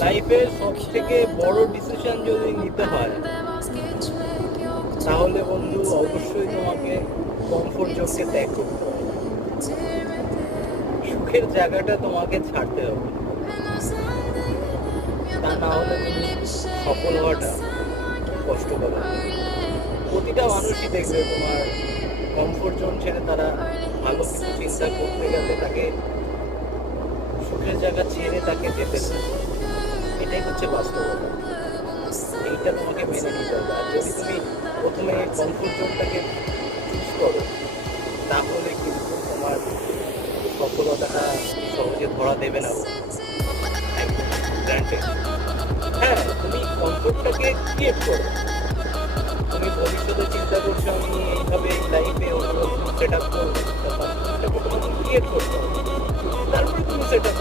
লাইফে সব থেকে বড় ডিসিশন যদি নিতে হয় তাহলে বন্ধু অবশ্যই তোমাকে কমফোর্ট জোনকে ত্যাগ করতে হবে। সুখের জায়গাটা তোমাকে ছাড়তে হবে, তা না হলে তুমি সফল হওয়াটা কষ্টকর হবে। প্রতিটা মানুষই দেখবে তোমার কমফোর্ট জোন ছেড়ে তারা ভালো কিছু চিন্তা করতে গেলে তাকে সুখের জায়গা ছেড়ে তাকে যেতে হয়। এটাই হচ্ছে বাস্তবতা, এইটা তোমাকে মেনে নিতে হবে। আর যদি তুমি প্রথমে কমফোর্ট জোনটাকে চুজ করো তাহলে কিন্তু তোমার সফলতাটা সহজে ধরা দেবে না। একদম গ্রান্টেড। হ্যাঁ, তুমি কমফোর্টটাকে ক্রিয়েট করো। তুমি ভবিষ্যতে চিন্তা করছো আমি এইভাবে এই লাইফে অন্যরকম সেট আপ করবো, ক্রিয়েট করতে হবে। তারপরে তুমি সেট আপ